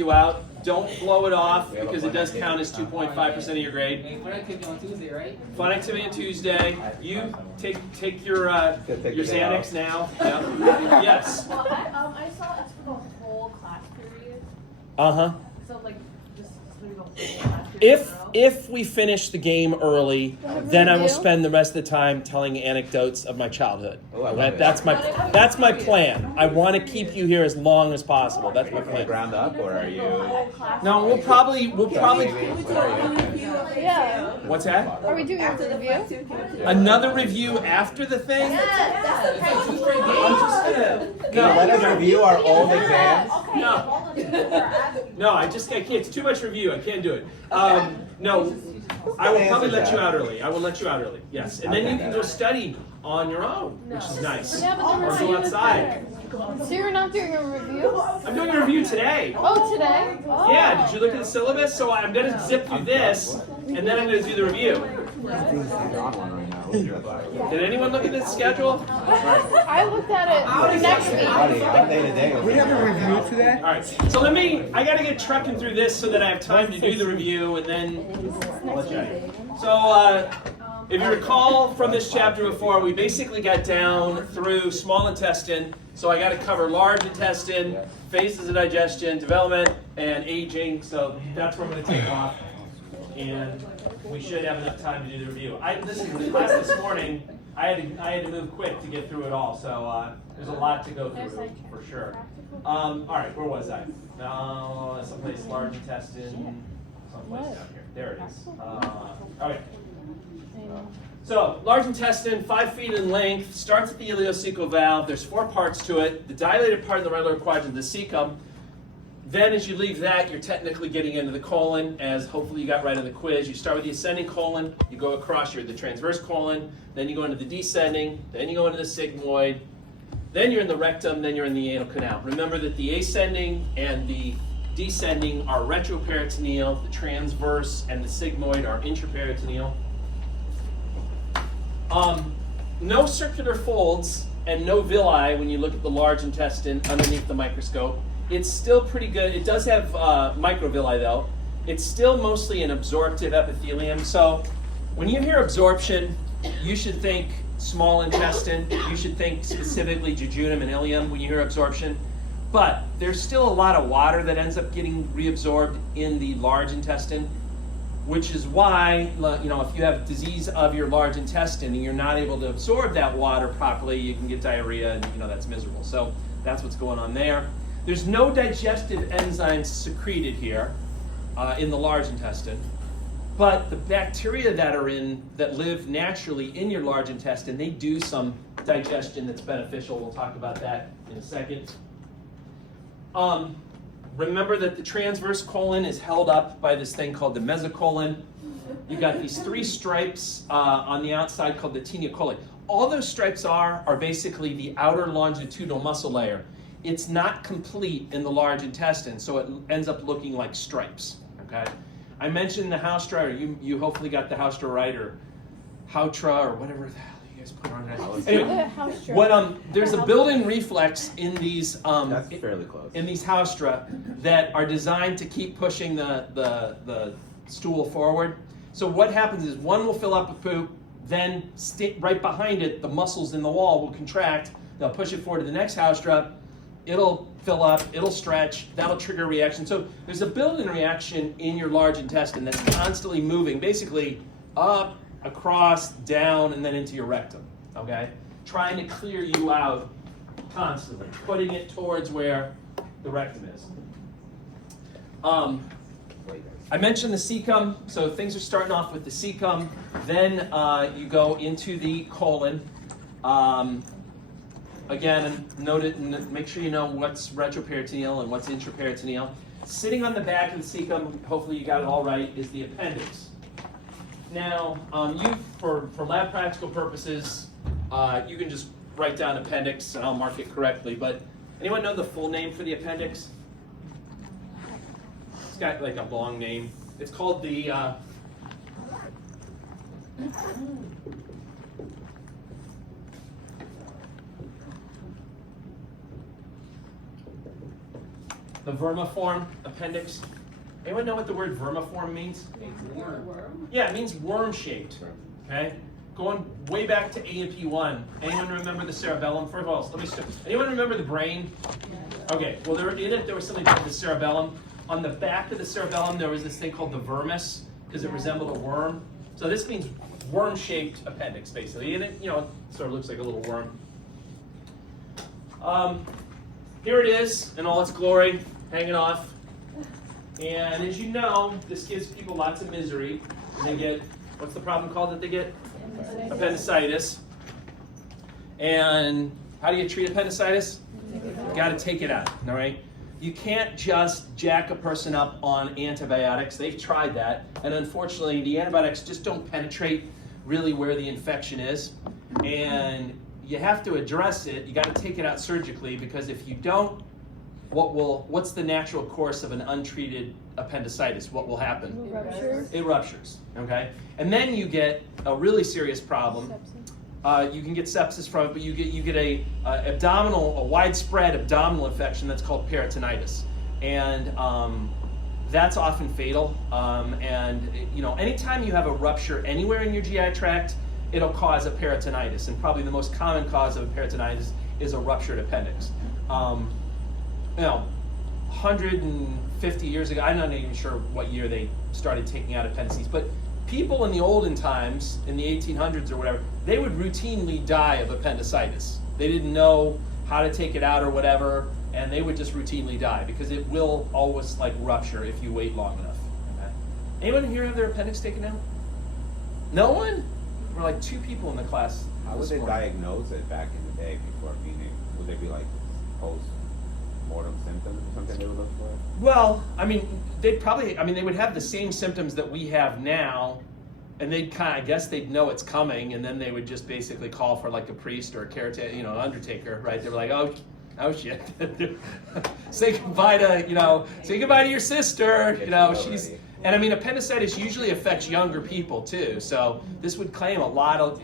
you out. Don't blow it off because it does count as 2.5% of your grade. Fun activity on Tuesday, right? Fun activity on Tuesday. You take your Xanax now. Yeah. Yes. Well, I saw it's for the whole class period. Uh-huh. So like just maybe the whole class period. If we finish the game early, then I will spend the rest of the time telling anecdotes of my childhood. That's my plan. I want to keep you here as long as possible. That's my plan. Ground up, or are you? No, we'll probably. Yeah. What's that? Are we doing after the review? Another review after the thing? I'm just gonna. No, let us review our old exams. No, I can't. It's too much review. I can't do it. No, I will probably let you out early. I will let you out early. Yes, and then you can go study on your own, which is nice. Yeah, but the Or go outside. So you're not doing a review? I'm doing a review today. Oh, today? Oh. Yeah, did you look at the syllabus? So I'm going to zip through this, and then I'm going to do the review. Did anyone look at the schedule? I looked at it for next week. We have a review today? All right, so I got to get trucking through this so that I have time to do the review, and then I'll let you know. So if you recall from this chapter before, we basically got down through small intestine. So I got to cover large intestine, phases of digestion, development, and aging. So that's where I'm going to take off. And we should have enough time to do the review. Listen, the class this morning, I had to move quick to get through it all. So there's a lot to go through for sure. All right, where was I? Someplace large intestine, someplace down here. There it is. Okay. So, large intestine, 5 feet in length, starts at the ileocecal valve. There's 4 parts to it. The dilated part in the right lower quadrant, the cecum. Then as you leave that, you're technically getting into the colon, as hopefully you got right in the quiz. You start with the ascending colon, you go across, you're the transverse colon, then you go into the descending, then you go into the sigmoid, then you're in the rectum, then you're in the anal canal. Remember that the ascending and the descending are retroperitoneal, the transverse and the sigmoid are intraperitoneal. No circular folds and no villi when you look at the large intestine underneath the microscope. It's still pretty good. It does have microvilli though. It's still mostly an absorptive epithelium. So when you hear absorption, you should think small intestine. You should think specifically jejunum and ileum when you hear absorption. But there's still a lot of water that ends up getting reabsorbed in the large intestine, which is why, if you have disease of your large intestine and you're not able to absorb that water properly, you can get diarrhea, and that's miserable. So that's what's going on there. There's no digestive enzymes secreted here in the large intestine, but the bacteria that live naturally in your large intestine, they do some digestion that's beneficial. We'll talk about that in a second. Remember that the transverse colon is held up by this thing called the mesocolon. You've got these 3 stripes on the outside called the taenia coli. All those stripes are basically the outer longitudinal muscle layer. It's not complete in the large intestine, so it ends up looking like stripes. Okay, I mentioned the haustra, or you hopefully got the haustra right, or hautra, or whatever the hell you guys put on that. Anyway, there's a built-in reflex in these That's fairly close. in these haustra that are designed to keep pushing the stool forward. So what happens is one will fill up with poop, then right behind it, the muscles in the wall will contract. They'll push it forward to the next haustra. It'll fill up, it'll stretch, that'll trigger a reaction. So there's a built-in reaction in your large intestine that's constantly moving, basically up, across, down, and then into your rectum, okay? Trying to clear you out constantly, putting it towards where the rectum is. I mentioned the cecum, so things are starting off with the cecum, then you go into the colon. Again, note it and make sure you know what's retroperitoneal and what's intraperitoneal. Sitting on the back of the cecum, hopefully you got it all right, is the appendix. Now, for lab practical purposes, you can just write down appendix and I'll mark it correctly, but anyone know the full name for the appendix? It's got like a long name. It's called the the vermiform appendix. Anyone know what the word vermiform means? Yeah, it means worm-shaped. Okay, going way back to A&P1. Anyone remember the cerebellum? First of all, let me start. Anyone remember the brain? Okay, well, there was something called the cerebellum. On the back of the cerebellum, there was this thing called the vermis, because it resembled a worm. So this means worm-shaped appendix, basically. And it, sort of looks like a little worm. Here it is in all its glory, hanging off. And as you know, this gives people lots of misery. And they get, what's the problem called that they get? Appendicitis. And how do you treat appendicitis? You got to take it out, all right? You can't just jack a person up on antibiotics. They've tried that, and unfortunately, the antibiotics just don't penetrate really where the infection is, and you have to address it. You got to take it out surgically, because if you don't, what's the natural course of an untreated appendicitis? What will happen? It ruptures, okay? And then you get a really serious problem. You can get sepsis from it, but you get a widespread abdominal infection that's called peritonitis, and that's often fatal. Anytime you have a rupture anywhere in your GI tract, it'll cause a peritonitis, and probably the most common cause of a peritonitis is a ruptured appendix. 150 years ago, I'm not even sure what year they started taking out appendices, but people in the olden times, in the 1800s or whatever, they would routinely die of appendicitis. They didn't know how to take it out or whatever, and they would just routinely die because it will always rupture if you wait long enough. Okay. Anyone here have their appendix taken out? No one? We're like 2 people in the class. How would they diagnose it back in the day before meeting? Would they be post-mortem symptoms or something they would look for? Well, they would have the same symptoms that we have now, and I guess they'd know it's coming, and then they would just basically call for a priest or a caretaker, an undertaker, right? They were like, oh shit, say goodbye to your sister, she's, and appendicitis usually affects younger people too, so this would claim a lot of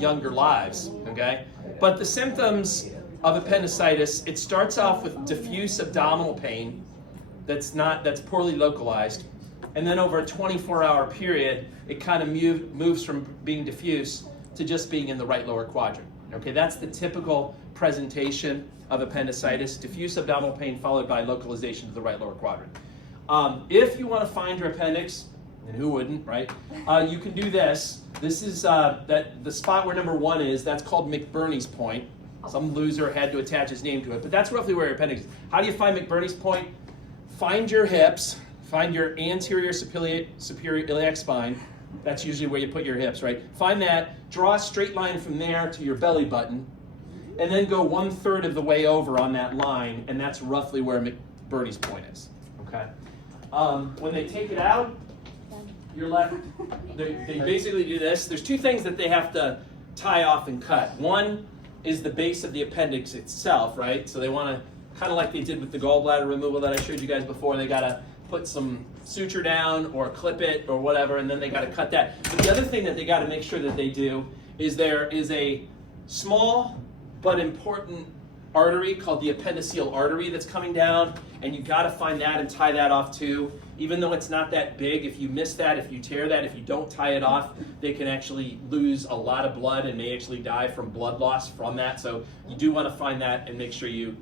younger lives, okay? But the symptoms of appendicitis, it starts off with diffuse abdominal pain that's poorly localized, and then over a 24-hour period, it kind of moves from being diffuse to just being in the right lower quadrant. Okay, that's the typical presentation of appendicitis: diffuse abdominal pain followed by localization to the right lower quadrant. If you want to find your appendix, and who wouldn't, right? You can do this. This is the spot where number 1 is. That's called McBurney's point. Some loser had to attach his name to it, but that's roughly where your appendix is. How do you find McBurney's point? Find your hips, find your anterior superior iliac spine. That's usually where you put your hips, right? Find that, draw a straight line from there to your belly button, and then go 1/3 of the way over on that line, and that's roughly where McBurney's point is, okay? When they take it out, you're left, they basically do this. There's 2 things that they have to tie off and cut. One is the base of the appendix itself, right? So they want to, kind of like they did with the gallbladder removal that I showed you guys before, they got to put some suture down or clip it or whatever, and then they got to cut that. But the other thing that they got to make sure that they do is there is a small but important artery called the appendiceal artery that's coming down, and you got to find that and tie that off too. Even though it's not that big, if you miss that, if you tear that, if you don't tie it off, they can actually lose a lot of blood and may actually die from blood loss from that. So you do want to find that and make sure you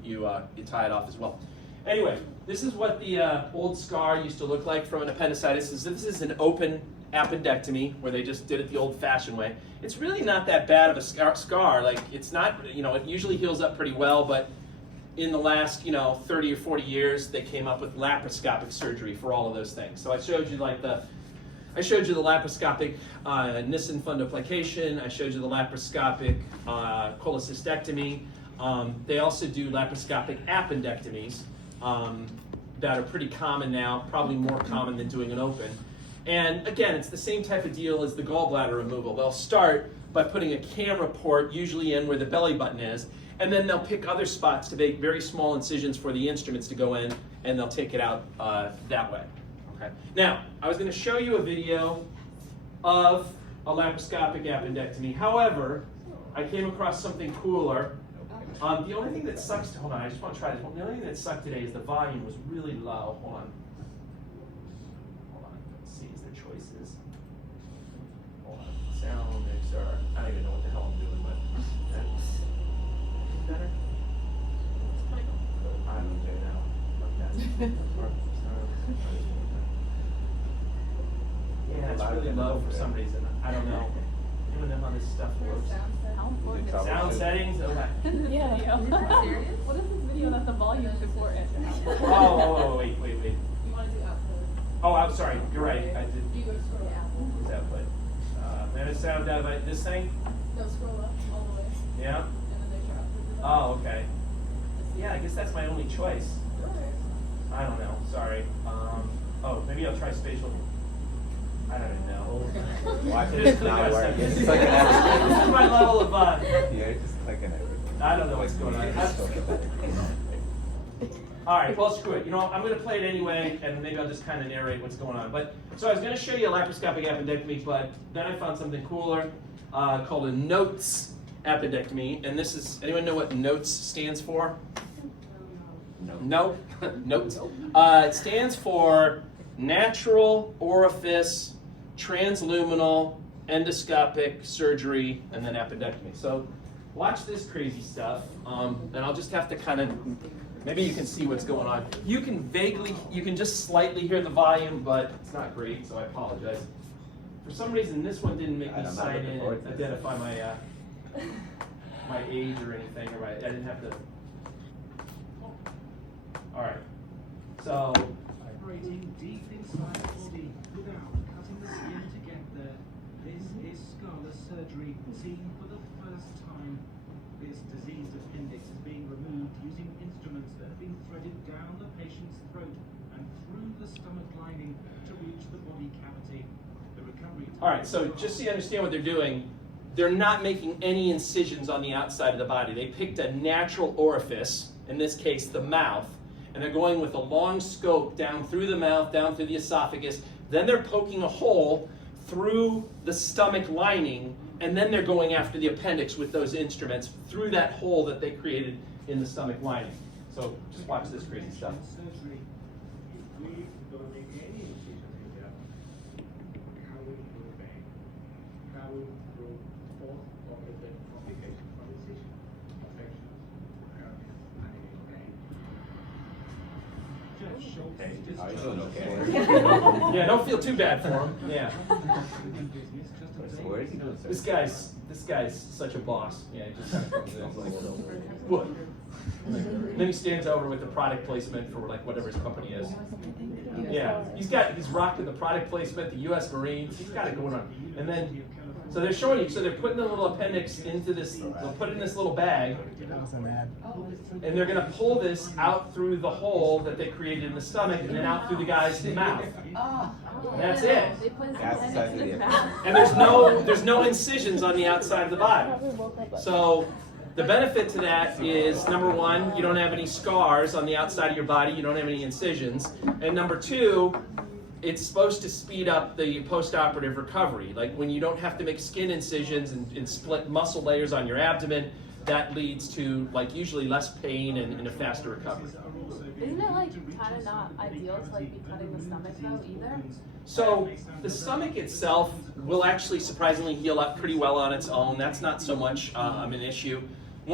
tie it off as well. Anyway, this is what the old scar used to look like from an appendicitis. This is an open appendectomy where they just did it the old-fashioned way. It's really not that bad of a scar. It's not, it usually heals up pretty well, but in the last, 30 or 40 years, they came up with laparoscopic surgery for all of those things. So I showed you the laparoscopic Nissen fundoplication. I showed you the laparoscopic cholecystectomy. They also do laparoscopic appendectomies that are pretty common now, probably more common than doing an open. And again, it's the same type of deal as the gallbladder removal. They'll start by putting a camera port usually in where the belly button is, and then they'll pick other spots to make very small incisions for the instruments to go in, and they'll take it out that way. Okay. Now, I was going to show you a video of a laparoscopic appendectomy. However, I came across something cooler. The only thing that sucks, hold on, I just want to try this. The only thing that sucked today is the volume was really low. Hold on. Let's see, is there choices? Hold on. Sound mixer. I don't even know what the hell I'm doing, but better? I don't know now. Yeah, it's really low for some reason. I don't know. I don't know how this stuff works. Sound settings? Okay. Yeah. Serious? What is this video that the volume is important? Oh, wait. You want to do output? Oh, I'm sorry. You're right. I did. Do you go scroll down? What's that play? Then it sound down by this thing? No, scroll up all the way. Yeah? And then there's your output. Oh, okay. Yeah, I guess that's my only choice. I don't know. Sorry. Oh, maybe I'll try spatial. I don't even know. Watch it, Just it's click not on working. stuff. It's This like an is my level of Yeah, just clicking everything. I don't know what's going on. All right, well, screw it. You know, I'm going to play it anyway, and maybe I'll just kind of narrate what's going on. But so I was going to show you a laparoscopic appendectomy, but then I found something cooler called a NOTES appendectomy. And this is, anyone know what NOTES stands for? No. NOTES. It stands for Natural Orifice Transluminal Endoscopic Surgery and then Appendectomy. So watch this crazy stuff, and I'll just have to kind of, maybe you can see what's going on. You can just slightly hear the volume, but it's not great, so I apologize. For some reason, this one didn't make me sign in and identify my my age or anything. Or I didn't have to. All right, so. Operating deep inside the body without cutting the skin to get there. This is scarless surgery seen for the first time. This diseased appendix is being removed using instruments that have been threaded down the patient's throat and through the stomach lining to reach the body cavity. The recovery time. All right, so just so you understand what they're doing, they're not making any incisions on the outside of the body. They picked a natural orifice, in this case the mouth, and they're going with a long scope down through the mouth, down through the esophagus. Then they're poking a hole through the stomach lining, and then they're going after the appendix with those instruments through that hole that they created in the stomach lining. So just watch this crazy stuff. Surgery. We don't make any incision in there. Carrying through pain, carrying through post-operative complications from incision, infections, hernias, and any pain. Judge Schultz Hey, is are you doing okay? Yeah, don't feel too bad for him. Yeah. Where is he doing, sir? This guy's such a boss. Yeah, he just kind of comes in. What? Then he stands over with the product placement for like whatever his company is. Yeah, he's rocking the product placement, the U.S. Marines. He's got it going on. And then, so they're showing you. So they're putting the little appendix into this. They'll put it in this little bag, and they're going to pull this out through the hole that they created in the stomach, and then out through the guy's mouth. That's it. They put his That's the size of the appendix in his appendix. mouth. And there's no incisions on the outside of the body. So the benefit to that is, number one, you don't have any scars on the outside of your body, you don't have any incisions. And number two, it's supposed to speed up the post-operative recovery. Like when you don't have to make skin incisions and split muscle layers on your abdomen, that leads to like usually less pain and a faster recovery. Isn't it like kind of not ideal to like be cutting the stomach though either? So the stomach itself will actually surprisingly heal up pretty well on its own. That's not so much an issue.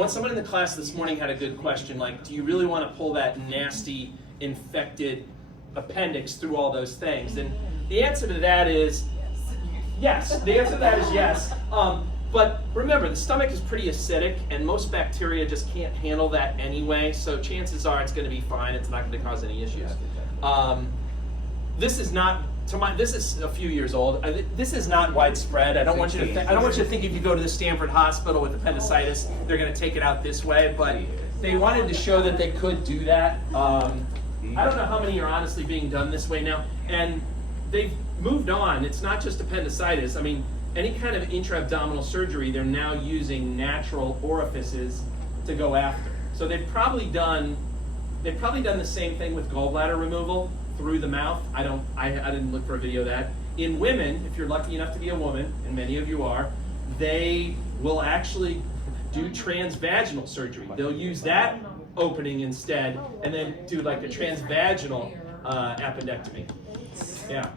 Someone in the class this morning had a good question, like, do you really want to pull that nasty, infected appendix through all those things? And the answer to that is yes. The answer to that is yes. But remember, the stomach is pretty acidic, and most bacteria just can't handle that anyway. So chances are it's going to be fine. It's not going to cause any issues. This is not. This is a few years old. This is not widespread. I don't want you to think if you go to the Stanford Hospital with appendicitis, they're going to take it out this way. But they wanted to show that they could do that. I don't know how many are honestly being done this way now, and they've moved on. It's not just appendicitis. I mean, any kind of intra-abdominal surgery, they're now using natural orifices to go after. So they've probably done the same thing with gallbladder removal through the mouth. I didn't look for a video of that. In women, if you're lucky enough to be a woman, and many of you are, they will actually do transvaginal surgery. They'll use that opening instead, and then do like a transvaginal appendectomy. Yeah.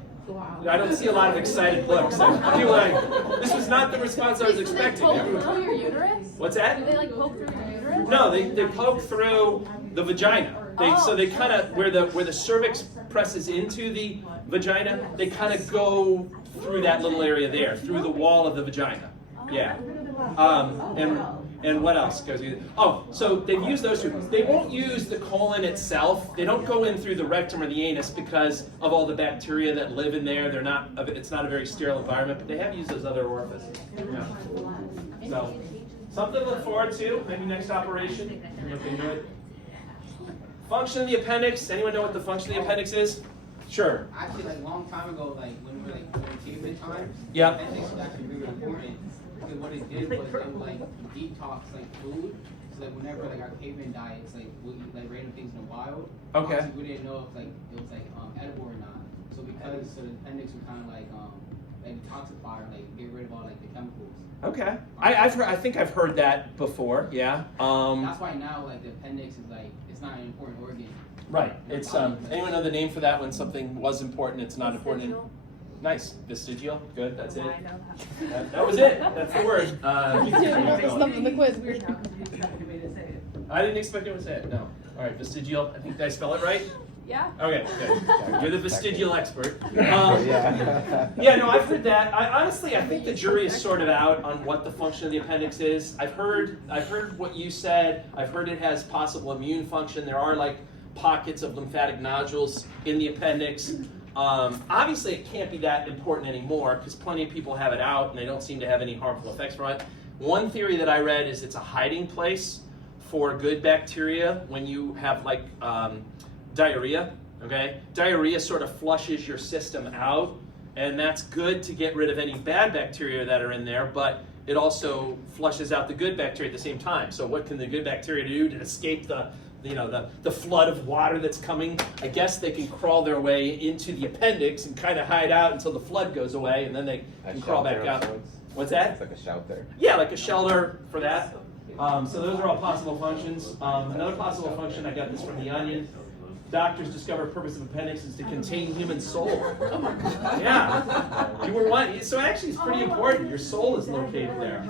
I don't see a lot of excited looks. I feel like this was not the response I was expecting. Do they poke through your uterus? What's that? Do they like poke through your uterus? No, they poke through the vagina. So they kind of, where the cervix presses into the vagina, they kind of go through that little area there, through the wall of the vagina. Yeah. And what else goes in? Oh, so they've used those two. They won't use the colon itself. They don't go in through the rectum or the anus because of all the bacteria that live in there. It's not a very sterile environment, but they have used those other orifices. Yeah. So something to look forward to. Maybe next operation. Look into it. Function of the appendix. Anyone know what the function of the appendix is? Sure. Actually, like a long time ago, like when we were like during caveman times, Yeah. the appendix was actually really important. Because what it did was it would like detox like food. So like whenever like our caveman diets, like we'll eat like random things in the wild. Okay. Obviously, we didn't know if like it was like edible or not. So because the appendix would kind of like detoxify or like get rid of all like the chemicals. Okay. I think I've heard that before. Yeah. That's why now like the appendix is like it's not an important organ. Right. It's anyone know the name for that when something was important, it's not important? Nice. Vestigial. Good. That's it. That was it. That's the word. Stuff in the quiz. I didn't expect anyone to say it. No. All right. Vestigial. I think did I spell it right? Yeah. Okay. Good. You're the vestigial expert. Yeah. No, I've heard that. I think the jury is sort of out on what the function of the appendix is. I've heard what you said. I've heard it has possible immune function. There are like pockets of lymphatic nodules in the appendix. Obviously, it can't be that important anymore because plenty of people have it out and they don't seem to have any harmful effects from it. One theory that I read is it's a hiding place for good bacteria when you have like diarrhea. Okay, diarrhea sort of flushes your system out, and that's good to get rid of any bad bacteria that are in there, but it also flushes out the good bacteria at the same time. So what can the good bacteria do to escape the flood of water that's coming? I guess they can crawl their way into the appendix and kind of hide out until the flood goes away, and then they can crawl back out. What's that? It's like a shelter. Yeah, like a shelter for that. So those are all possible functions. Another possible function, I got this from The Onion. Doctors discover purpose of appendix is to contain human soul. Yeah. You were one. So actually, it's pretty important. Your soul is located there.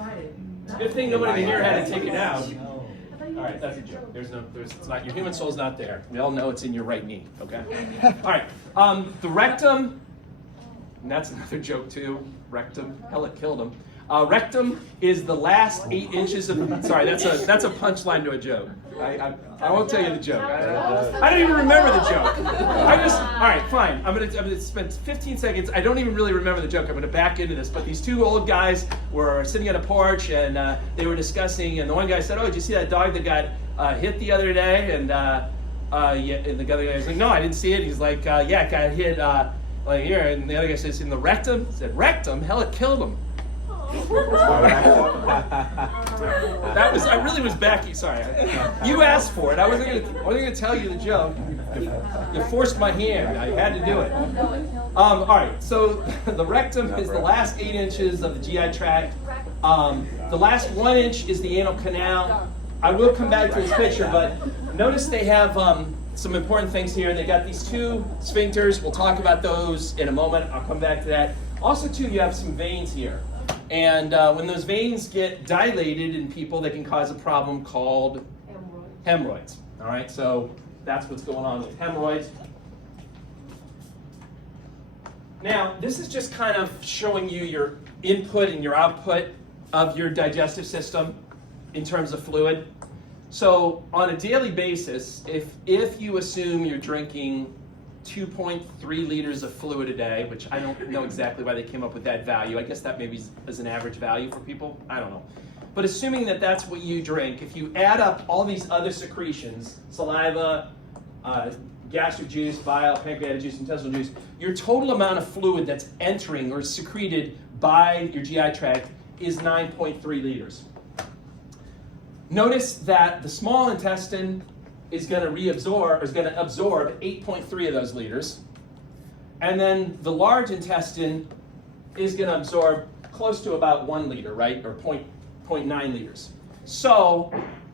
It's a good thing nobody in here had to take it out. All right, that's a joke. It's not, your human soul's not there. We all know it's in your right knee, okay? All right, the rectum, and that's another joke too. Rectum, hell, it killed him. Rectum is the last 8 inches of, sorry, that's a punchline to a joke. I won't tell you the joke. I don't even remember the joke. All right, fine. I'm gonna spend 15 seconds. I don't even really remember the joke. I'm gonna back into this. But these two old guys were sitting on a porch and they were discussing. And the one guy said, "Oh, did you see that dog that got hit the other day?" And yeah, and the other guy was like, "No, I didn't see it." He's like, "Yeah, it got hit like here." And the other guy says, "In the rectum?" He said, "Rectum? Hell, it killed him." That was, I really was backing, sorry. You asked for it. I wasn't gonna tell you the joke. You forced my hand. I had to do it. All right, so the rectum is the last 8 inches of the GI tract. The last 1 inch is the anal canal. I will come back to this picture, but notice they have some important things here. They got these 2 sphincters. We'll talk about those in a moment. I'll come back to that. Also, too, you have some veins here. And when those veins get dilated in people, they can cause a problem called hemorrhoids. All right, so that's what's going on with hemorrhoids. Now, this is just kind of showing you your input and your output of your digestive system in terms of fluid. So on a daily basis, if you assume you're drinking 2.3 liters of fluid a day, which I don't know exactly why they came up with that value. I guess that maybe is an average value for people. I don't know. But assuming that that's what you drink, if you add up all these other secretions, saliva, gastric juice, bile, pancreatic juice, intestinal juice, your total amount of fluid that's entering or secreted by your GI tract is 9.3 liters. Notice that the small intestine is going to absorb 8.3 of those liters. And then the large intestine is going to absorb close to about 1 liter, right? Or 0.9 liters. So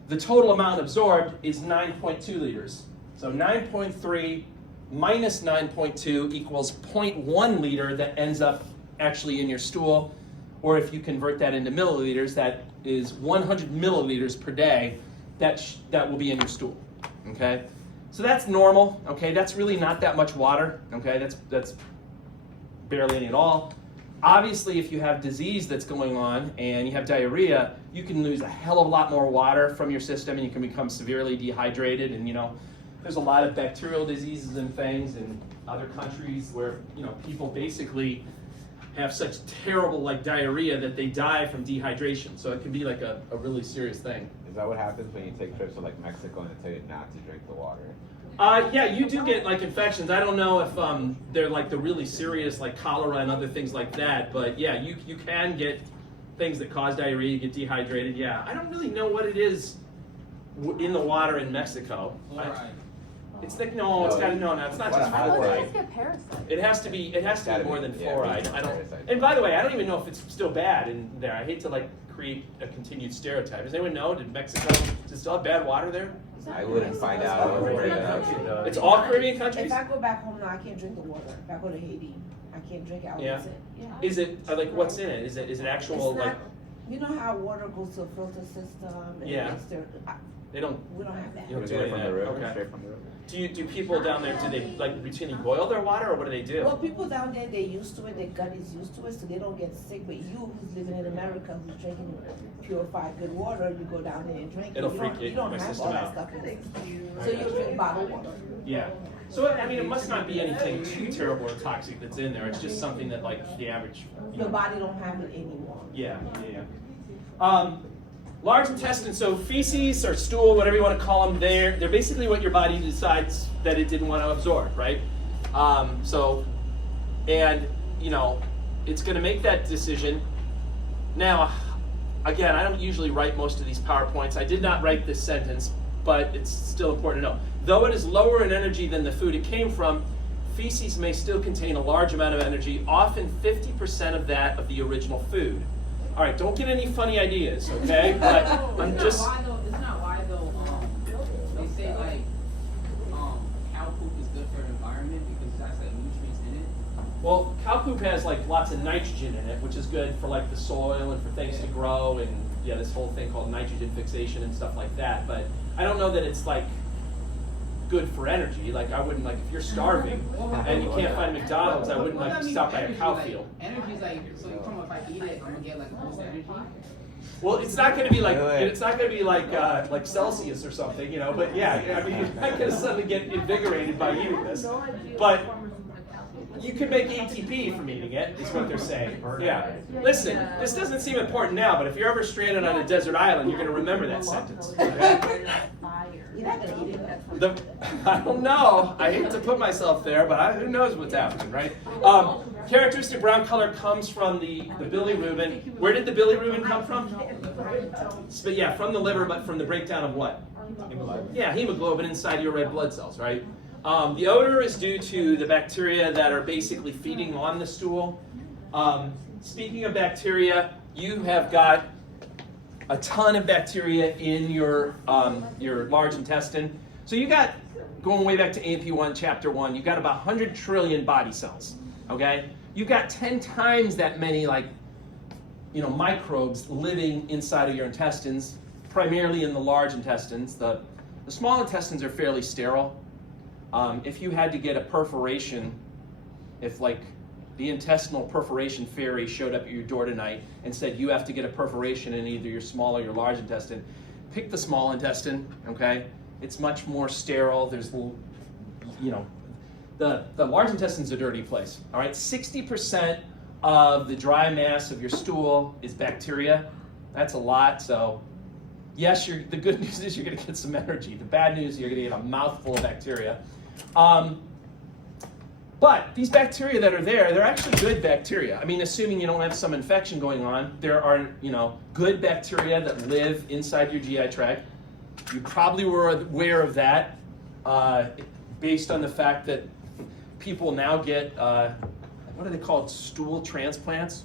the total amount absorbed is 9.2 liters. So 9.3 minus 9.2 equals 0.1 liter that ends up actually in your stool. Or if you convert that into milliliters, that is 100 milliliters per day that will be in your stool, okay? So that's normal, okay? That's really not that much water, okay? That's barely any at all. Obviously, if you have disease that's going on and you have diarrhea, you can lose a hell of a lot more water from your system and you can become severely dehydrated. And there's a lot of bacterial diseases and things in other countries where people basically have such terrible diarrhea that they die from dehydration. So it can be a really serious thing. Is that what happens when you take trips to Mexico and they tell you not to drink the water? Yeah, you do get infections. I don't know if they're the really serious cholera and other things like that, but yeah, you can get things that cause diarrhea, you get dehydrated. Yeah, I don't really know what it is in the water in Mexico. It's it's not just fluoride. Let's get parasites. It has to be more than fluoride. I don't. And by the way, I don't even know if it's still bad in there. I hate to create a continued stereotype. Does anyone know? Did it still have bad water there? I wouldn't find out. It's all Caribbean countries? If I go back home now, I can't drink the water. If I go to Haiti, I can't drink it. Yeah. Yeah. Is it what's in it? Is it actual It's not, you know how water goes to a filter system? And Yeah. They don't. we don't have that. You don't do Get any it from of the that. river, Okay. straight from the river. Do people down there, do they routinely boil their water, or what do they do? Well, people down there, they're used to it, their gut is used to it, so they don't get sick. But you, who's living in America, who's drinking purified good water, you go down there and drink it. It'll You freak don't- you- You don't my have system all that out. stuff in it. So you drink bottled water. Yeah. So it must not be anything too terrible or toxic that's in there. It's just something that the average. Your body don't have it anymore. Yeah. Large intestine, so feces or stool, whatever you want to call them, they're basically what your body decides that it didn't want to absorb, right? It's going to make that decision. Now, again, I don't usually write most of these PowerPoints. I did not write this sentence, but it's still important to know. Though it is lower in energy than the food it came from, feces may still contain a large amount of energy, often 50% of that of the original food. All right, don't get any funny ideas, okay? But I'm just. It's not why though. They say cow poop is good for the environment because that's nutrients in it. Well, cow poop has lots of nitrogen in it, which is good for the soil and for things to grow and this whole thing called nitrogen fixation and stuff like that. But I don't know that it's good for energy. I wouldn't if you're starving and you can't find McDonald's, I wouldn't stop by a cow field. Energy's so you're talking about if I eat it, I'm gonna get a boost of energy. Well, it's not going to be it's not going to be like Celsius or something, But yeah, I mean, you're not going to suddenly get invigorated by eating this, but you can make ATP from eating it, is what they're saying. Yeah. Listen, this doesn't seem important now, but if you're ever stranded on a desert island, you're going to remember that sentence. Okay? You're not gonna eat it. I don't know. I hate to put myself there, but who knows what's happening, right? Characteristic brown color comes from the bilirubin. Where did the bilirubin come from? But yeah, from the liver, but from the breakdown of what? Yeah, hemoglobin inside your red blood cells, right? The odor is due to the bacteria that are basically feeding on the stool. Speaking of bacteria, you have got a ton of bacteria in your large intestine. So you got, going way back to AMP1, chapter 1, you've got about 100 trillion body cells, okay? You've got 10 times that many microbes living inside of your intestines, primarily in the large intestines. The small intestines are fairly sterile. If you had to get a perforation, if the intestinal perforation fairy showed up at your door tonight and said you have to get a perforation in either your small or your large intestine, pick the small intestine, okay? It's much more sterile. There's, the large intestine's a dirty place, all right? 60% of the dry mass of your stool is bacteria. That's a lot, so yes, the good news is you're gonna get some energy. The bad news is you're gonna get a mouthful of bacteria. But these bacteria that are there, they're actually good bacteria. I mean, assuming you don't have some infection going on, there are, good bacteria that live inside your GI tract. You probably were aware of that based on the fact that people now get, what are they called, stool transplants?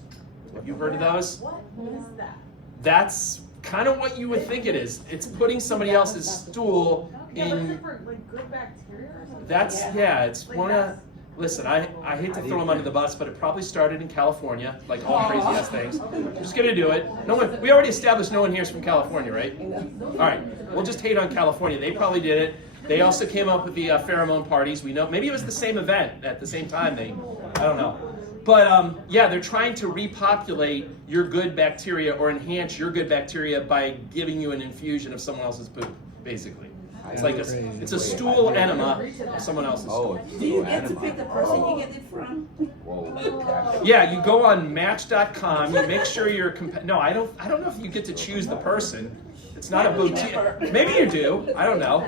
Have you heard of those? What is that? That's kind of what you would think it is. It's putting somebody else's stool Yeah, but is in. it for like good bacteria or something? That's, yeah, it's one of, listen, I hate to throw them under the bus, but it probably started in California, like all crazy ass things. We're just gonna do it. No one, we already established no one here is from California, right? All right, we'll just hate on California. They probably did it. They also came up with the pheromone parties. We know, maybe it was the same event at the same time. I don't know. But yeah, they're trying to repopulate your good bacteria or enhance your good bacteria by giving you an infusion of someone else's poop, basically. It's like it's a stool enema of someone else's stool. Do you get to pick the person you get it from? Whoa. Yeah, you go on Match.com. You make sure you're no. I don't know if you get to choose the person. It's not a boutique. Maybe you do. I don't know.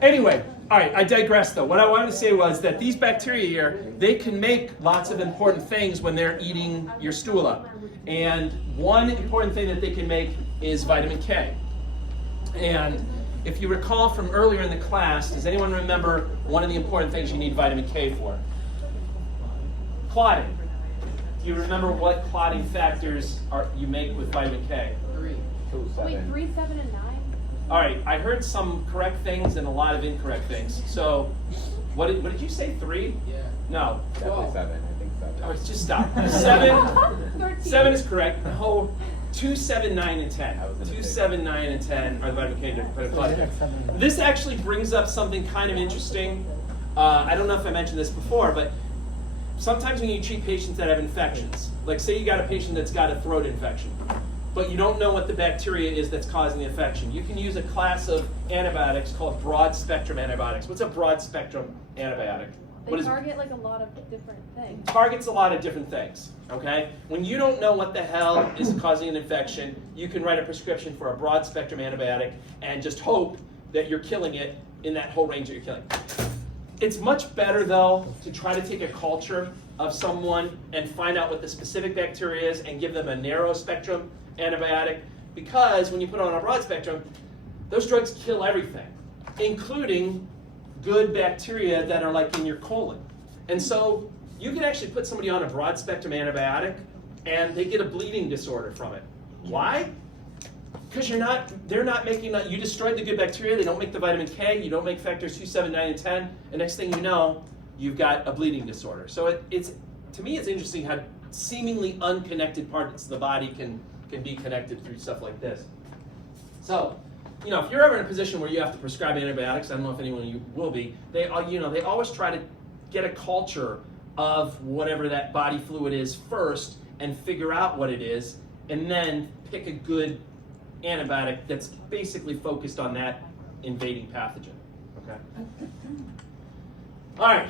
Anyway, all right. I digress though. What I wanted to say was that these bacteria here, they can make lots of important things when they're eating your stool up. And one important thing that they can make is vitamin K. And if you recall from earlier in the class, does anyone remember one of the important things you need vitamin K for? Clotting. Do you remember what clotting factors you make with vitamin K? 3. Wait, 3, 7, and 9? All right, I heard some correct things and a lot of incorrect things. So, what did you say, 3? Yeah. No. Definitely 7. I think 7. Oh, just stop. 13. 7 is correct. No, 2, 7, 9, and 10. I was gonna 2, say 7, 9, and 10 are the vitamin K. This actually brings up something kind of interesting. I don't know if I mentioned this before, but sometimes when you treat patients that have infections, like say you got a patient that's got a throat infection, but you don't know what the bacteria is that's causing the infection, you can use a class of antibiotics called broad spectrum antibiotics. What's a broad spectrum antibiotic? They target like a lot of different things. Targets a lot of different things, okay? When you don't know what the hell is causing an infection, you can write a prescription for a broad spectrum antibiotic and just hope that you're killing it in that whole range that you're killing. It's much better though to try to take a culture of someone and find out what the specific bacteria is and give them a narrow spectrum antibiotic, because when you put on a broad spectrum, those drugs kill everything, including good bacteria that are like in your colon. And so you can actually put somebody on a broad spectrum antibiotic and they get a bleeding disorder from it. Why? Because they're not making, you destroyed the good bacteria, they don't make the vitamin K, you don't make factors 2, 7, 9, and 10, and next thing you know, you've got a bleeding disorder. So it's to me, it's interesting how seemingly unconnected parts of the body can be connected through stuff like this. So, you know, if you're ever in a position where you have to prescribe antibiotics, I don't know if anyone of you will be, they always try to get a culture of whatever that body fluid is first and figure out what it is, and then pick a good antibiotic that's basically focused on that invading pathogen. Okay. All right,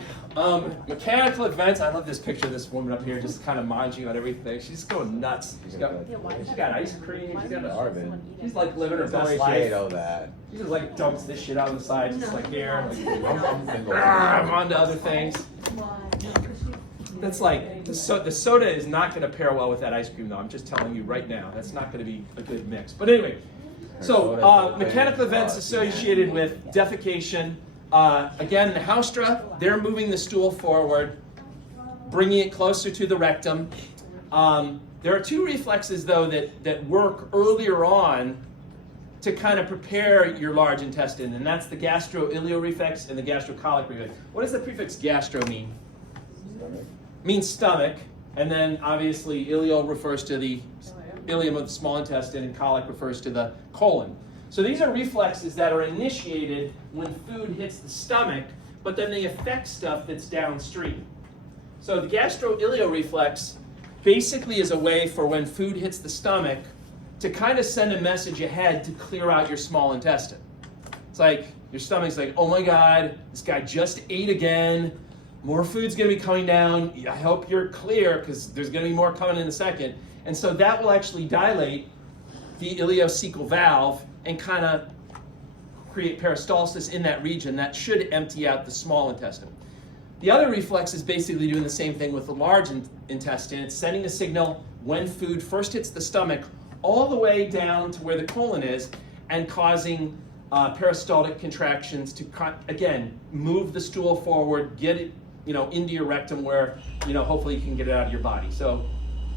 mechanical events. I love this picture of this woman up here just kind of munching on everything. She's going nuts. She's got ice cream. She's like living her best life. All that. She just like dumps this shit on the side, just like here. I'm on to other things. That's like, the soda is not going to pair well with that ice cream, though. I'm just telling you right now. That's not going to be a good mix. But anyway, so mechanical events associated with defecation. Again, the haustra, they're moving the stool forward, bringing it closer to the rectum. There are 2 reflexes, though, that work earlier on to kind of prepare your large intestine, and that's the gastroileal reflex and the gastrocolic reflex. What does the prefix gastro mean? Stomach. Means stomach, and then obviously ileal refers to the ileum of the small intestine, and colic refers to the colon. So these are reflexes that are initiated when food hits the stomach, but then they affect stuff that's downstream. So the gastroileal reflex basically is a way for when food hits the stomach to kind of send a message ahead to clear out your small intestine. It's like your stomach's like, oh my God, this guy just ate again. More food's going to be coming down. I hope you're clear because there's going to be more coming in a second. And so that will actually dilate the ileocecal valve and kind of create peristalsis in that region that should empty out the small intestine. The other reflex is basically doing the same thing with the large intestine. It's sending a signal when food first hits the stomach all the way down to where the colon is and causing peristaltic contractions to, again, move the stool forward, get it into your rectum where, hopefully you can get it out of your body. So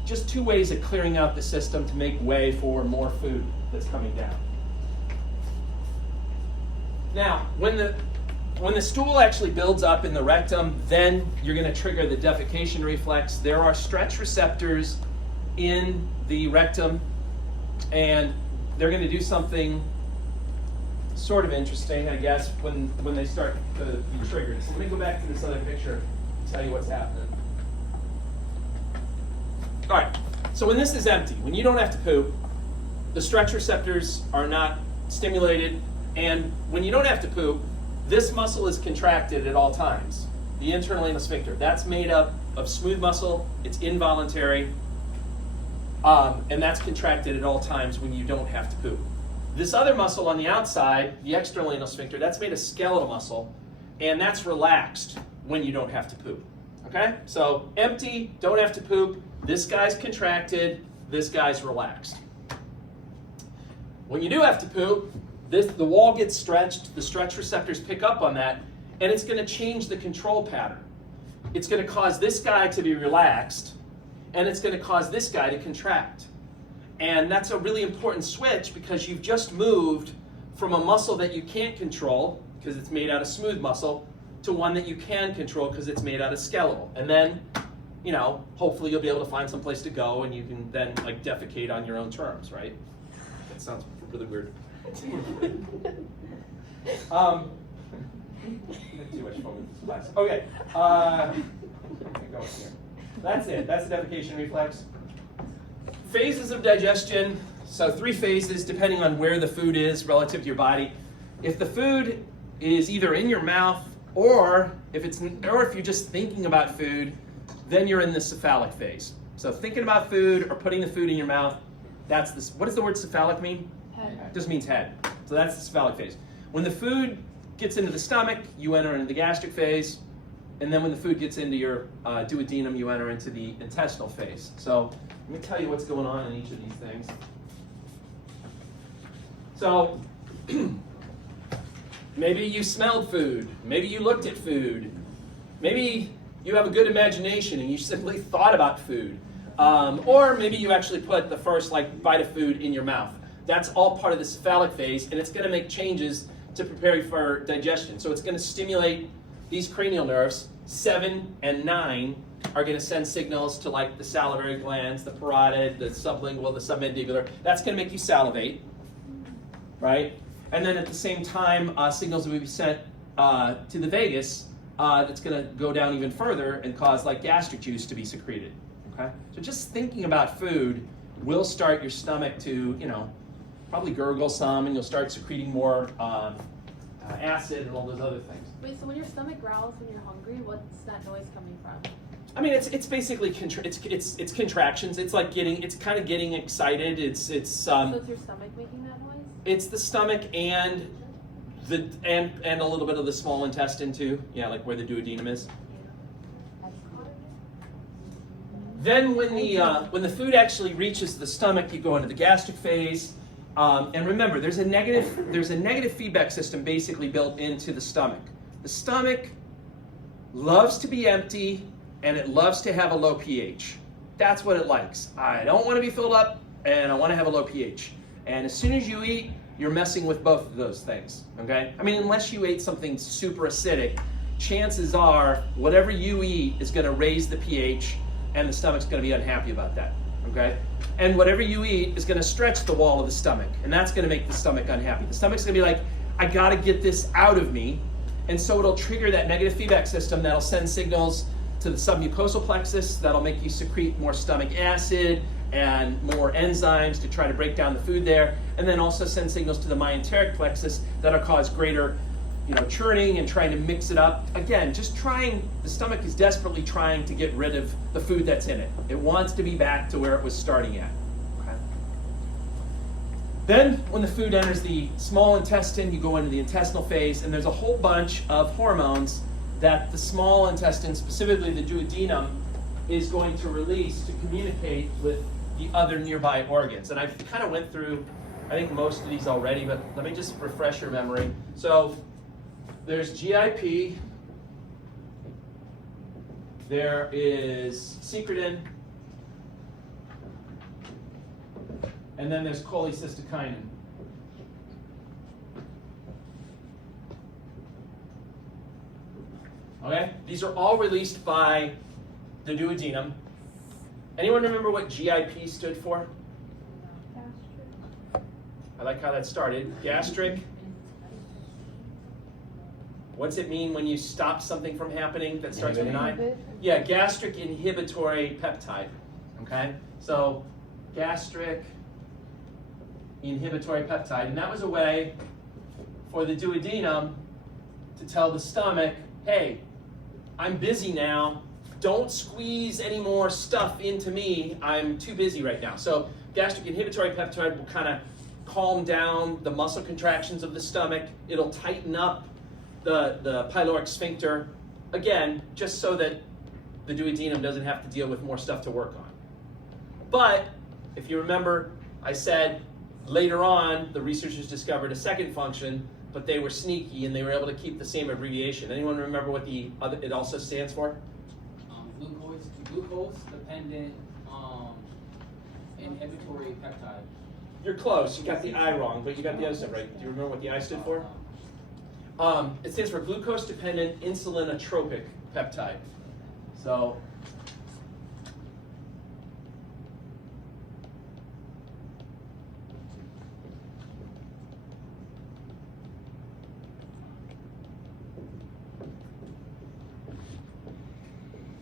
just 2 ways of clearing out the system to make way for more food. that's coming down. Now, when the stool actually builds up in the rectum, then you're going to trigger the defecation reflex. There are stretch receptors in the rectum, and they're going to do something sort of interesting, I guess, when they start to be triggered. So let me go back to this other picture and tell you what's happening. All right, so when this is empty, when you don't have to poop, the stretch receptors are not stimulated, and when you don't have to poop, this muscle is contracted at all times, the internal anal sphincter. That's made up of smooth muscle, it's involuntary, and that's contracted at all times when you don't have to poop. This other muscle on the outside, the external anal sphincter, that's made of skeletal muscle, and that's relaxed when you don't have to poop. Okay? So empty, don't have to poop, this guy's contracted, this guy's relaxed. When you do have to poop, the wall gets stretched, the stretch receptors pick up on that, and it's going to change the control pattern. It's going to cause this guy to be relaxed, and it's going to cause this guy to contract. And that's a really important switch because you've just moved from a muscle that you can't control because it's made out of smooth muscle to one that you can control because it's made out of skeletal. And then, you know, hopefully you'll be able to find some place to go and you can then like defecate on your own terms, right? That sounds really weird. Too much fun with this class. Okay. Go here. That's it. That's the defecation reflex. Phases of digestion. So 3 phases depending on where the food is relative to your body. If the food is either in your mouth or if you're just thinking about food, then you're in the cephalic phase. So thinking about food or putting the food in your mouth, that's this. What does the word cephalic mean? Head. It just means head. So that's the cephalic phase. When the food gets into the stomach, you enter into the gastric phase. And then when the food gets into your duodenum, you enter into the intestinal phase. So let me tell you what's going on in each of these things. So maybe you smelled food. Maybe you looked at food. Maybe you have a good imagination and you simply thought about food. Or maybe you actually put the first bite of food in your mouth. That's all part of the cephalic phase, and it's going to make changes to prepare you for digestion. So it's going to stimulate these cranial nerves. 7 and 9 are going to send signals to the salivary glands, the parotid, the sublingual, the submandibular. That's going to make you salivate, right? And then at the same time, signals will be sent to the vagus that's going to go down even further and cause gastric juice to be secreted. Okay? So just thinking about food will start your stomach to, probably gurgle some, and you'll start secreting more acid and all those other things. Wait, so when your stomach growls when you're hungry, what's that noise coming from? I mean, it's basically it's contractions. It's kind of getting excited. So it's your stomach making that noise? It's the stomach and a little bit of the small intestine too. Yeah, like where the duodenum is. Then when the food actually reaches the stomach, you go into the gastric phase. And remember, there's a negative feedback system basically built into the stomach. The stomach loves to be empty, and it loves to have a low pH. That's what it likes. I don't want to be filled up, and I want to have a low pH. And as soon as you eat, you're messing with both of those things, okay? I mean, unless you ate something super acidic, chances are whatever you eat is going to raise the pH, and the stomach's going to be unhappy about that, okay? And whatever you eat is going to stretch the wall of the stomach, and that's going to make the stomach unhappy. The stomach's going to be like, I got to get this out of me, and so it'll trigger that negative feedback system that'll send signals to the submucosal plexus that'll make you secrete more stomach acid and more enzymes to try to break down the food there, and then also send signals to the myenteric plexus that'll cause greater churning and trying to mix it up. Again, the stomach is desperately trying to get rid of the food that's in it. It wants to be back to where it was starting at. Okay? Then, when the food enters the small intestine, you go into the intestinal phase, and there's a whole bunch of hormones that the small intestine, specifically the duodenum, is going to release to communicate with the other nearby organs. And I kind of went through, I think, most of these already, but let me just refresh your memory. So, there's GIP, there is secretin, and then there's cholecystokinin. Okay, these are all released by the duodenum. Anyone remember what GIP stood for? I like how that started. Gastric. What's it mean when you stop something from happening that starts with an I? Yeah, gastric inhibitory peptide. Okay, so gastric inhibitory peptide, and that was a way for the duodenum to tell the stomach, hey, I'm busy now. Don't squeeze any more stuff into me. I'm too busy right now. So gastric inhibitory peptide will kind of calm down the muscle contractions of the stomach. It'll tighten up the pyloric sphincter, again, just so that the duodenum doesn't have to deal with more stuff to work on. But if you remember, I said later on the researchers discovered a second function, but they were sneaky and they were able to keep the same abbreviation. Anyone remember what it also stands for? Glucose dependent inhibitory peptide. You're close. You got the I wrong, but you got the other stuff right. Do you remember what the I stood for? It stands for glucose-dependent insulinotropic peptide. So,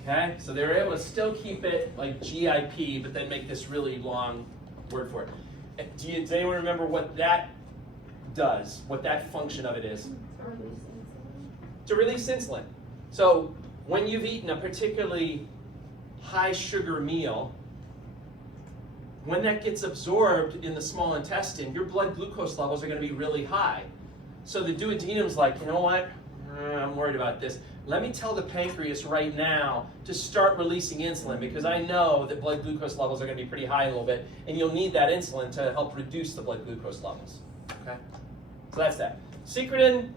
okay, so they were able to still keep it like GIP, but then make this really long word for it. Does anyone remember what that does, what that function of it is? To release insulin. So when you've eaten a particularly high sugar meal, when that gets absorbed in the small intestine, your blood glucose levels are going to be really high. So the duodenum's like, you know what? I'm worried about this. Let me tell the pancreas right now to start releasing insulin, because I know that blood glucose levels are going to be pretty high a little bit, and you'll need that insulin to help reduce the blood glucose levels. Okay? So that's that. Secretin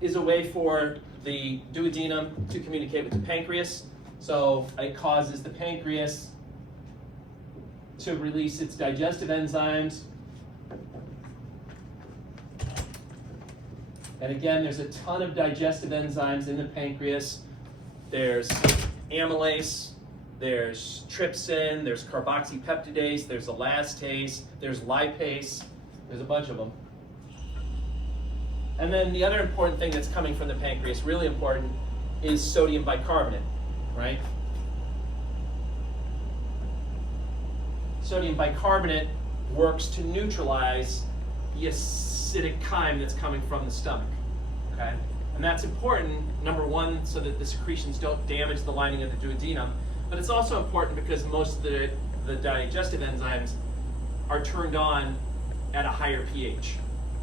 is a way for the duodenum to communicate with the pancreas. So it causes the pancreas to release its digestive enzymes. And again, there's a ton of digestive enzymes in the pancreas. There's amylase, there's trypsin, there's carboxypeptidase, there's elastase, there's lipase, there's a bunch of them. And then the other important thing that's coming from the pancreas, really important, is sodium bicarbonate, right? Sodium bicarbonate works to neutralize the acidic chyme that's coming from the stomach, okay? And that's important, number one, so that the secretions don't damage the lining of the duodenum, but it's also important because most of the digestive enzymes are turned on at a higher pH,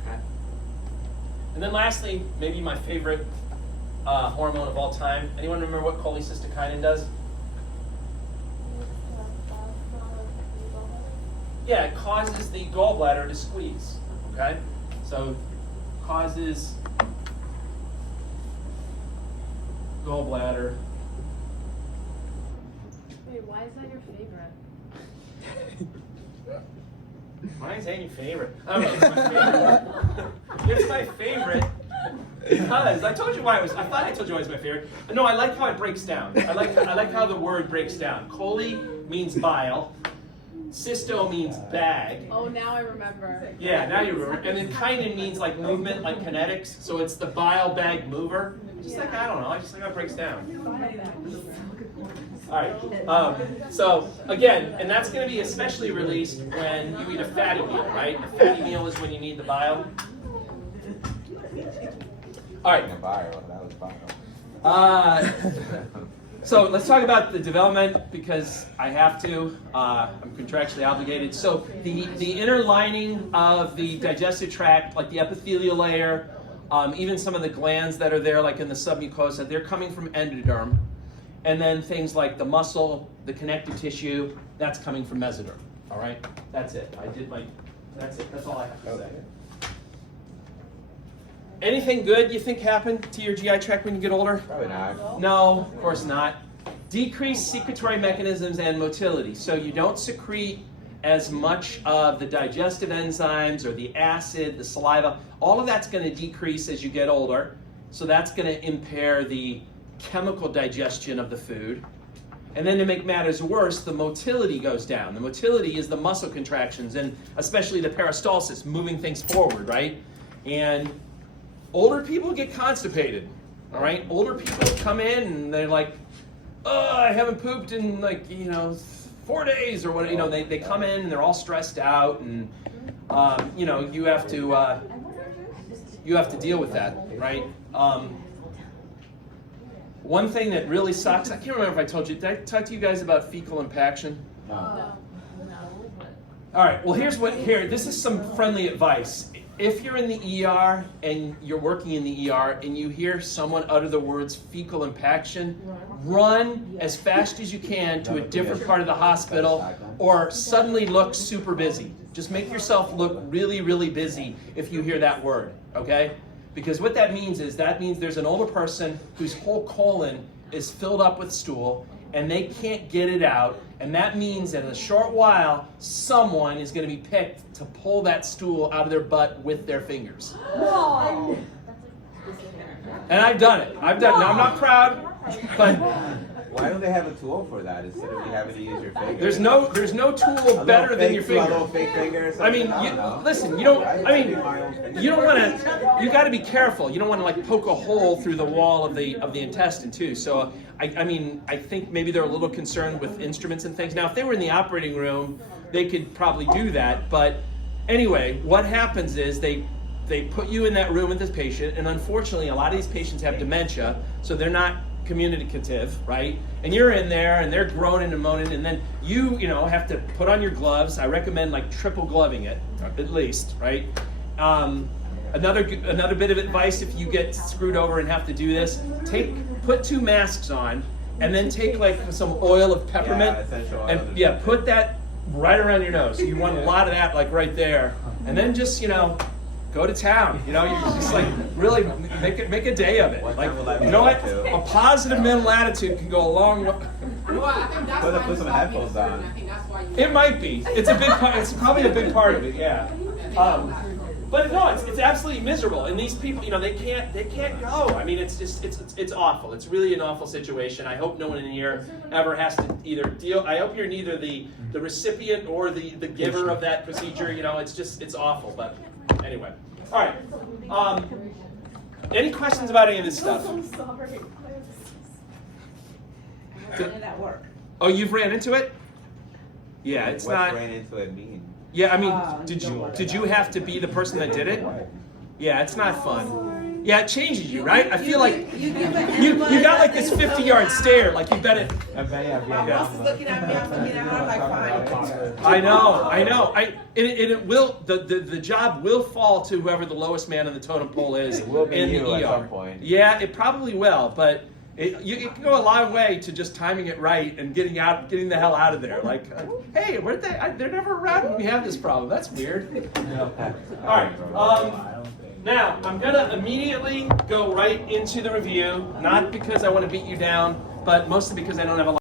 okay? And then lastly, maybe my favorite hormone of all time. Anyone remember what cholecystokinin does? Yeah, it causes the gallbladder to squeeze, okay? So causes gallbladder. Wait, why is that your favorite? Why is that your favorite? I don't know, it's my favorite. It's my favorite because I told you why it was. I thought I told you why it was my favorite. No, I like how it breaks down. I like how the word breaks down. Chole means bile. Cysto means bag. Oh, now I remember. Yeah, now you remember. And then kinin means like movement, like kinetics. So it's the bile bag mover. Just like, I don't know, I just like how it breaks down. All right, so again, and that's going to be especially released when you eat a fatty meal, right? A fatty meal is when you need the bile. All right. So let's talk about the development, because I have to. I'm contractually obligated. So the inner lining of the digestive tract, like the epithelial layer, even some of the glands that are there, like in the submucosa, they're coming from endoderm. And then things like the muscle, the connective tissue, that's coming from mesoderm. All right, that's it. That's it. That's all I have to say. Anything good you think happened to your GI tract when you get older? Probably not. No, of course not. Decreased secretory mechanisms and motility. So you don't secrete as much of the digestive enzymes or the acid, the saliva. All of that's going to decrease as you get older. So that's going to impair the chemical digestion of the food. And then to make matters worse, the motility goes down. The motility is the muscle contractions and especially the peristalsis, moving things forward, right? And older people get constipated, all right? Older people come in and they're like, oh, I haven't pooped in 4 days or what, they come in and they're all stressed out and, you have to deal with that, right? One thing that really sucks, I can't remember if I told you, did I talk to you guys about fecal impaction? No. All right, well this is some friendly advice. If you're in the ER and you're working in the ER and you hear someone utter the words fecal impaction, run as fast as you can to a different part of the hospital or suddenly look super busy. Just make yourself look really, really busy if you hear that word, okay? Because what that means is there's an older person whose whole colon is filled up with stool and they can't get it out. And that means that in a short while, someone is going to be picked to pull that stool out of their butt with their fingers. No. And I've done it. Now, I'm not proud, but Why don't they have a tool for that instead of you having to use your finger? there's no tool better than your A finger. little fake finger or I mean, something? listen, you don't want to, you got to be careful. You don't want to poke a hole through the wall of the intestine too. So, I think maybe they're a little concerned with instruments and things. Now, if they were in the operating room, they could probably do that. But anyway, what happens is they put you in that room with this patient, and unfortunately, a lot of these patients have dementia, so they're not communicative, right? And you're in there and they're groaning and moaning, and then you have to put on your gloves. I recommend triple gloving it at least, right? Another bit of advice if you get screwed over and have to do this, put 2 masks on and then take some oil of peppermint and put that right around your nose. So you want a lot of that right there, and then just go to town. You just really make a day of it. You know what? A positive mental attitude can go a long way. Well, I think that's why Put some headphones on. I think that's why It might be. It's a big part. It's probably a big part of it. Yeah. But no, it's absolutely miserable. And these people, they can't go. I mean, it's awful. It's really an awful situation. I hope no one in here ever has to either deal. I hope you're neither the recipient or the giver of that procedure. It's awful. But anyway, all right. Any questions about any of this stuff? I'm so sorry. Did that work? Oh, you've ran into it? Yeah, it's What not. ran into it mean? Yeah, I mean, did you have to be the person that did it? Yeah, it's not fun. Yeah, it changes you, right? I feel like you got this 50-yard stare, you bet it. My boss is looking at me after me, and I'm fine. I know. It will. The job will fall to whoever the lowest man on the totem pole is It will be in you the at ER. some point. Yeah, it probably will, but it can go a long way to just timing it right and getting the hell out of there. Hey, where'd they? They're never around when we have this problem. That's weird. All right. Now I'm gonna immediately go right into the review, not because I want to beat you down, but mostly because I don't have a lot.